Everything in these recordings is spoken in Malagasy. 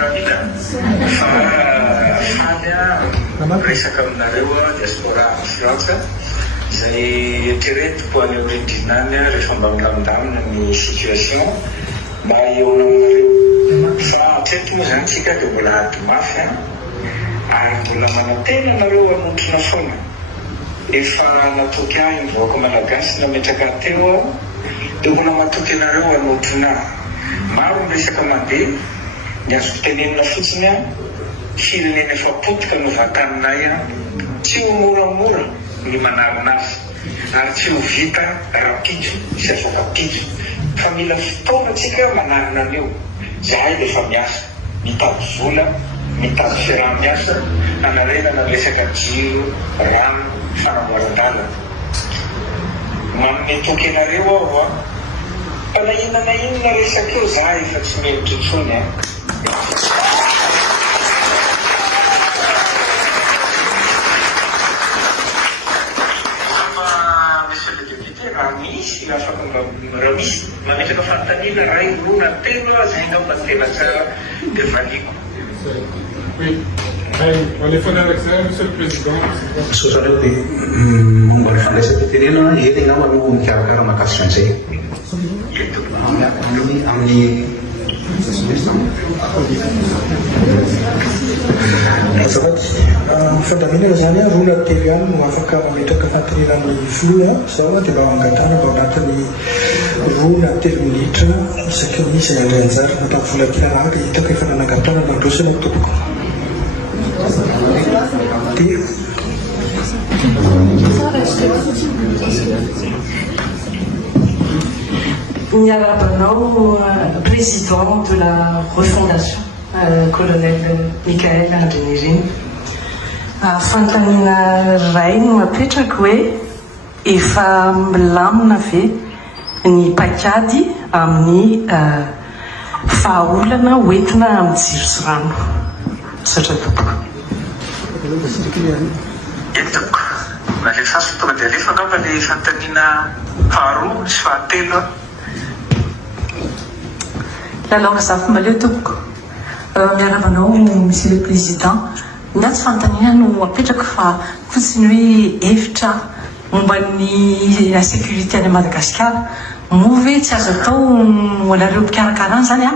miaramila fa faly resaka aminareo diaspora frantsa zay eritreretiko any orindrinany rehefa mba milamindamina ny situation mba eona aminareo fa atreto moa zany tsika dia mbola ady mafy ary mbola manantena nareo anotrona foana efa natoky ahy ny vahoaka malagasy nametraka teo aho dia mbola matoky anareo anotrona maro ny resaka mandeha ny azoko tenenina fotsiny a firenena efa potika no vataninay a tsy ho moramora ny manarinazy ary tsy ho vita rapijo sy afokapijo fa mila fotoana tsika manarina an'io zahay dia efa miasa mitady vola mitady fiaraha-miasa anarenana ny resaka jiro rano fanamoaran-dalana manome toky anareo aho fa na inona resaka eo za efa tsy melitra intsony monsieur le député raha misy raha misy mametraka fanontaniana ray rona telo zay ngamba tena tsara dia valiko. On est fondateur, Monsieur le Président. Socialiste, on va faire cette tenue-là. Il y a un nouveau caractère en action. Fandamina zany rona telo ihany no afaka mametraka fantinina ny vola zao dia mba mangatana mba anatin'ny rona 3 minitra isaky ny izay andray anjara natao vola kiraraka hitako efa nanangatana nandrosina tompoko dia Niarabanao, président de la refondation, colonel Michael Andrenirine. Fantanina ray no apetraka hoe efa milamina ve ny paikady amin'ny fahaolana hoentina amin'ny jiro sy rano. Satra tompoko. Entoko. Nalefa so tonga dia alefa angamba le fantanina faharoa sy fahatelo. Lalao zafy maleo tompoko. Miarabanao, Monsieur le Président. Ndatsy fantanina no apetraka fa fotsiny hoe hevitra momba ny sécurité any Madagasikara moa ve tsy azo atao anareo mpikarakarana zany a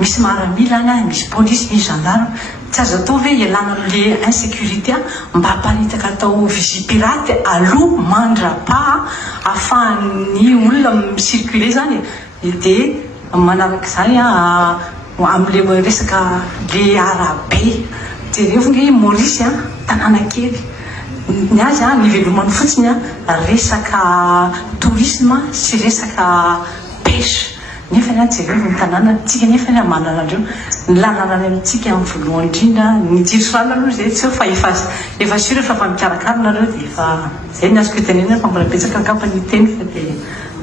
misy maramila any misy polisy misy gendarme tsy azo atao ve ialana am'le insécurité mba hamparitaka atao vigie pirate aloha mandra-paha ahafahan'ny olona micirculer zany dia manaraka zany am'le resaka le arabe jereo nge Maurice tanàna kely ny azy ny velomany fotsiny resaka tourisme sy resaka pêche nefa jereo ny tanàna tsika nefa manana andreo ny lanana amintsika amin'ny voalohany indrindra ny jiro sy rano aloha zay tsy fa efa sura fa mikarakara nareo dia efa zay ny azoko tenena fa mbola betsaka angamba ny teny fa dia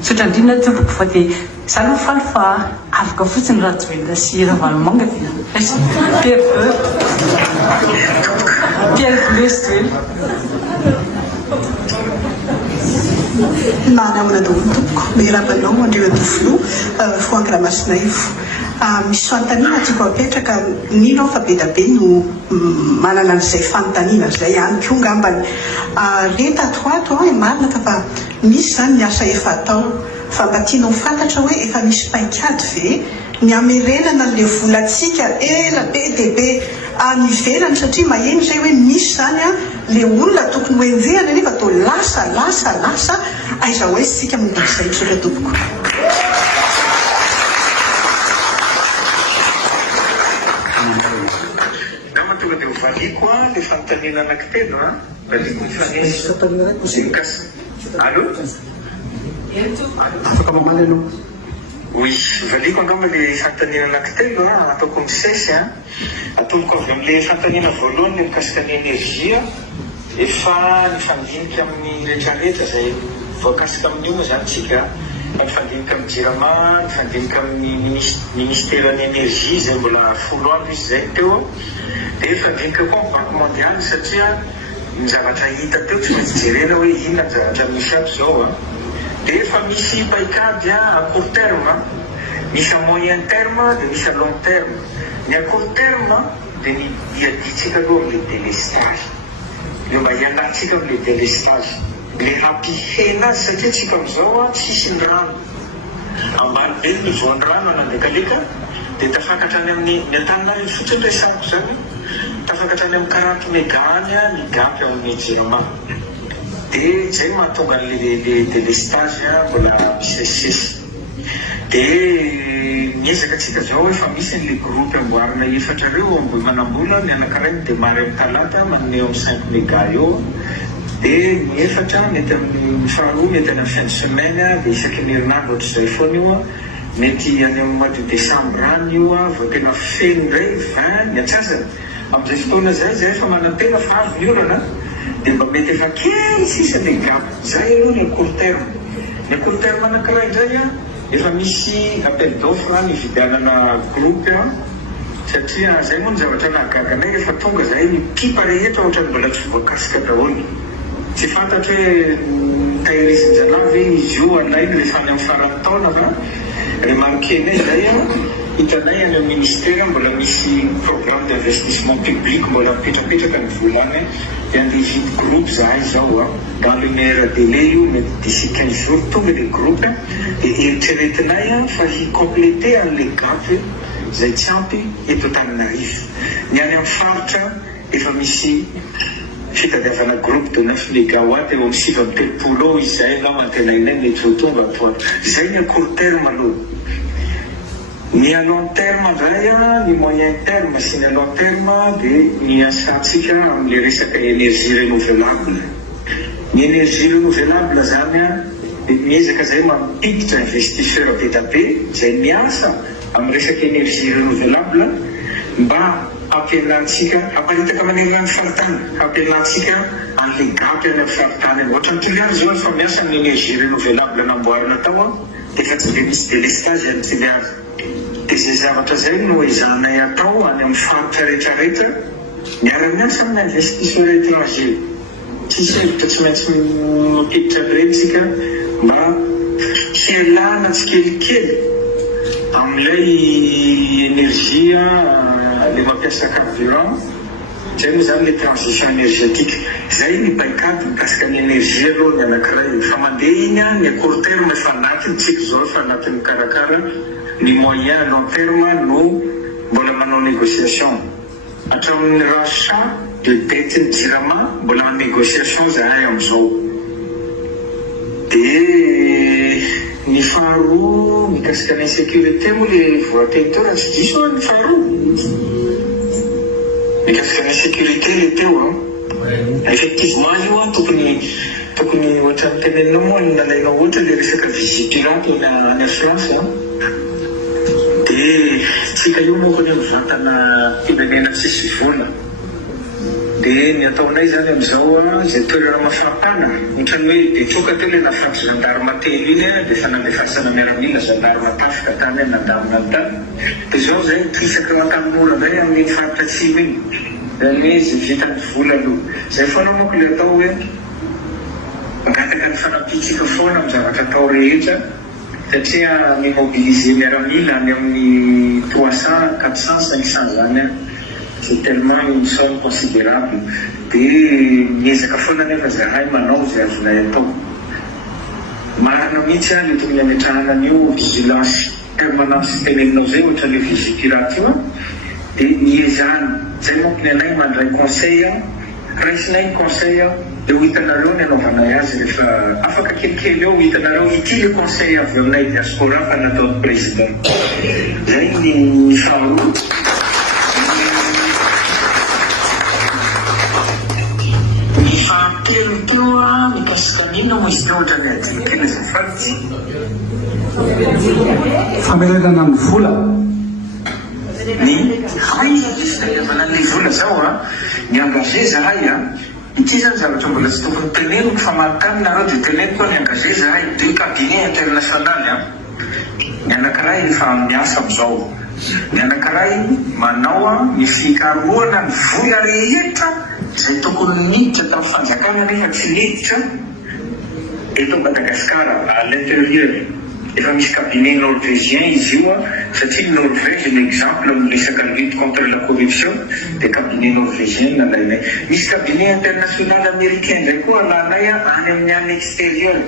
sotra indrindra tompoko fa dia za no faly fa afaka fotsiny raha joelona sy ravalomanga dia Pierre Bleu Manamana daholo tompoko miarabanao andreo adofilo foankramasina ivo misy fanontaniana tiako apetraka nino fa be da be no manana an'izay fanontaniana zay ihany koa ngambany le tatoato marina fa misy zany ny asa efa atao fa mba tianao fantatra hoe efa misy paikady ve ny amerenana le volatsika ela be dia be any ivelany satria maheno zay hoe misy zany le olona tokony hoenjehana nefa atao lasa aiza hoe sika mindrisay tsotra tompoko. Tonga dia hovaliko le fanontaniana anankitelo valiko mifanesy mikasy allo afaka mamaly aloha oui valiko angamba le fanontaniana anankitelo ataoko misesy atomoko avy amin'le fanontaniana voalohany le mikasika ny énergie efa nifandinika amin'ny rehetrarehetra zay voakasika amin'io moa zany tsika nifandinika amin'ny jirama nifandinika amin'ny ministèren'ny énergie zay mbola 10 andro izy zay teo dia nifandinika koa amin'ny banque mondiale satria ny zavatra hita teo tsy maintsy jerena hoe inona ny zavatra misy aby zao dia efa misy paikady à court terme misy à moyen terme dia misy à long terme Ny à court terme dia ny iaditsika aloha le délestage. Io mba hialatsika am'le délestage. Le rampihena azy satria tsika am'izao tsisy ny rano. Ambany be ny voan-drano anandekaleka dia tafakatra any amin'ny Antananarivo fotsiny resako zany tafakatra any amin'ny 40 méga any ny gapy amin'ny Jirama. Dia zay mahatonga le délestage mbola misesisesy. Dia miezaka atsika zao efa misy n'le groupe amboarina efatra reo manambola ny anankiray midemary amin'ny talata manome eo amin'ny 5 méga eo. Dia ny efatra mety amin'ny faharoa mety any amin'ny fin de semaine dia isaky ny herinandro ohatr'izay foana io mety any amin'ny mois de décembre any io vao tena feno indray 20 ny atsasany. Amin'izay fotoana zay efa manantena fa avy ny olana dia mba mety efa kely sisa méga. Zay aloha ny court terme. Ny court terme anankiray indray efa misy appel d'offre nividianana groupe satria zay moa ny zavatra nahagaganay rehefa tonga zay ny pipa rehetra ohatrany mbola tsy voakasika daholo. Tsy fantatro hoe tahirizin-janavy izy io alainy rehefa any amin'ny farany taona fa remarquenay zay hitanay any amin'ny ministère mbola misy programme d'investissement public mbola mipetrapetraka ny volany dia andeha hividy groupe zahay zao dans le meilleur délai io mety d'ici 15 jours tonga le groupe dia eritreretinay fa hicompléter an'le gapy zay tsy ampy eto Antananarivo. Ny any amin'ny faritra efa misy fitadiavana groupe de 9 mégawatt eo amin'ny 7 izy zay lao mantenainay mety ho tonga poa. Zay ny court terme aloha. Ny à long terme indray ny moyen terme sy ny à long terme dia ny asantsika amin'le resaka énergie renouvelable. Ny énergie renouvelable zany dia miezaka zay mampiditra investisseur be da be zay miasa amin'ny resaka énergie renouvelable mba ampianatsika hamparitaka manerana ny faritany hampianatsika an'le gapy any amin'ny faritany. Ohatra ny Toliara zao efa miasa amin'ny énergie renouvelable namboarina tao dia efa tsy be misy délestage any Toliara. Dia zay zavatra zay no ezanay atao any amin'ny faritra rehetrarehetra miara-miasa amin'ny investisseur étranger. Tsisy hevitra tsy maintsy mipiditra iretsika mba hialana tsikelikely amin'ilay énergie le mampiasa carburant. Zay moa zany le transition énergétique. Zay ny paikady mikasika ny énergie aloha ny anankiray fa mandeha iny ny court terme efa anatiny tsika zao efa anatiny karakara. Ny moyen à long terme no mbola manao négociation hatramin'ny rachat de dette ny Jirama mbola manao négociation zahay amin'izao. Dia ny faharoa mikasika ny sécurité moa le voategniteo raha tsy diso ny faharoa mikasika ny sécurité le teo effectivement io tokony ohatrany teneninao moa nalainao ohatra le resaka visite pirate any France dia tsika io moa kony mivantana firenena tsisy vola. Dia ny ataonay zany amin'izao zay toerana mafapana ohatrany hoe betroka teo le nafatsy gendarme telo iny dia efa nandefasana miaramila gendarme tafika tany nandamina tany. Dia zao zay trisaka an-tanimora zay amin'ny faritra atsimo iny zany hoe zay vitany vola aloha zay foana moako le atao hoe mangataka ny fanampitsika foana amin'ny zavatra atao rehetra satria mimobiliser miaramila any amin'ny 300, 400, 500 zany c'est tellement une somme considérable. Dia miezaka foana nefa zahay manao zay azonay atao. Marina mihitsy le tokony ametrahana an'io vigilance permanence teneninao zay ohatra le visite pirate io dia niezana zay moa ny anay mandray conseil raisinay conseil dia ho hitanareo ny anaovanay azy rehefa afaka kelikely eo ho hitanareo ity le conseil avy aminay diaspora fa nataon'ny président. Zay ny faharoa. Ny fahatelo teo mikasika nino moa izy teo ohatrany adikely zay faritsy famerenana ny vola ny fanan'le vola zao ny engagé zahay ity zany zavatra mbola tsy tokony teneniko fa marikany nareo dia teneniko ny engagé zahay 2 cabinet international ny anankiray efa miasa amin'izao ny anankiray manao ny fikaroana ny vola rehetra zay tokony niditra tamin'ny fanjakana nefa tsy niditra eto Madagasikara à l'intérieur efa misy cabinet norvégien izy io satria Norvège l'exemple amin'ny resaka lutte contre la corruption dia cabinet norvégien nalainay. Misy cabinet international américain ndray koa alanay any amin'ny any extérieur.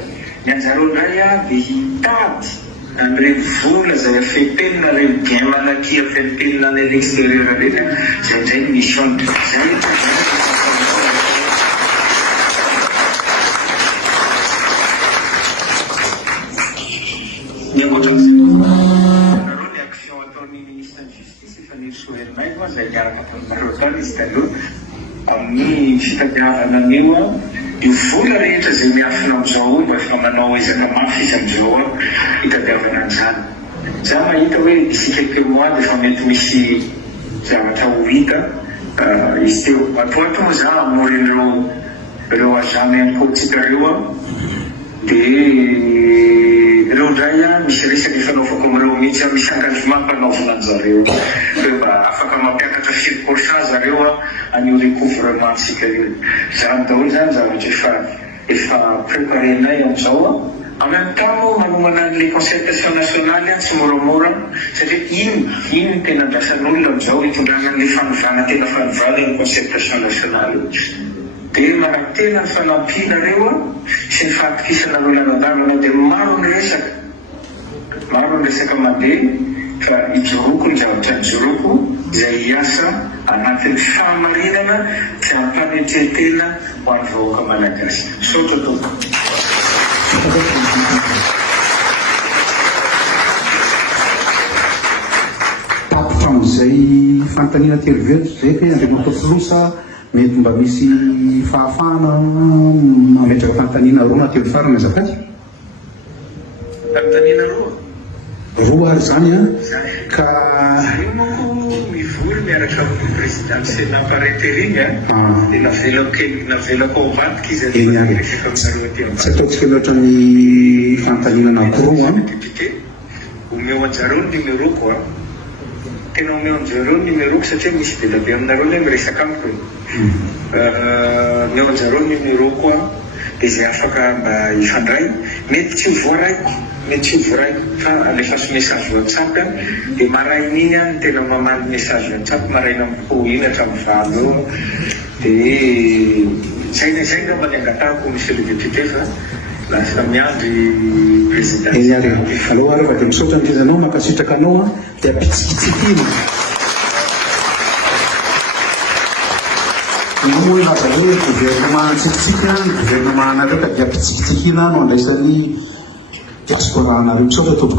Ny anjareo ndray dia hitady an'ireo vola zay afepenina reo bien malaky afepenina any l'extérieur rehetra zay ndray mission zay ny ankoatran'izay ny action ataon'ny ministre de justice efa nisoerinay koa zay miaraka taminareo tany izy taloha amin'ny fitadiavana an'io io vola rehetra zay miafina amin'izao mba efa manao ezaka mafy izy amin'izao hitadiavana an'izany. Za mahita hoe ici quelques mois dia efa mety misy zavatra ho hita izy teo. Atoato za amorin'ireo agent miankoatsika reo dia ireo ndray misy resaka fanaovako amin'ireo mihitsy misy engagement mpanaovana an'zareo hoe mba afaka mampiakatra firy% zareo an'io recouvrement-tsika io. Zany daholo zany zavatra efa préparenay amin'izao. En même temps manomana an'ilay concertation nationale tsy moramora satria iny tena andrasan'olona amin'izao hitondrana an'ilay fanovana tena fanovana ny concertation nationale. Dia manantena ny fanampiana reo sy ny fahatokisana lolanadamana dia maro ny resaka mandeha fa ijoroko ny zavatra nijoroko izay hiasa anatin'ny fahamarinana sy ampanetretena ho an'ny vahoaka malagasy. Sotra toko. Tapitra amin'izay fanontaniana telovelatra zay hoe andriamatofolosa mety mba misy fahafahana mametraka fanontaniana roa na telo farany azafady fanontaniana roa ary zany ka io moko mivory miaraka amin'ny président sénat paritaire igny dia navelako ao ambadika izy resaka aminareo aty tsy ataontsika loatra ny fanontaniana anankiroa député omeo anjareo ny numeroko tena omeo anjareo ny numeroko satria misy belabe aminareo le miresaka amiko omeo anjareo ny numeroko dia izay afaka mba ifandray mety tsy voaraiko fa alefaso message WhatsApp dia maraina iny ny tena mamandy message WhatsApp maraina amiko iny hatramin'ny valo eo dia zay ngamba ny angatahako monsieur le député fa lasa miandry président eny ary aloha ary fa dia misaotra ndrizanao makasitraka anao dia apitsikitsikina moa laza hoe gouvernement tsikitsika ny gouvernement anareo ka dia apitsikitsikina no andraisan'ny diaspora anareo misaotra tompoko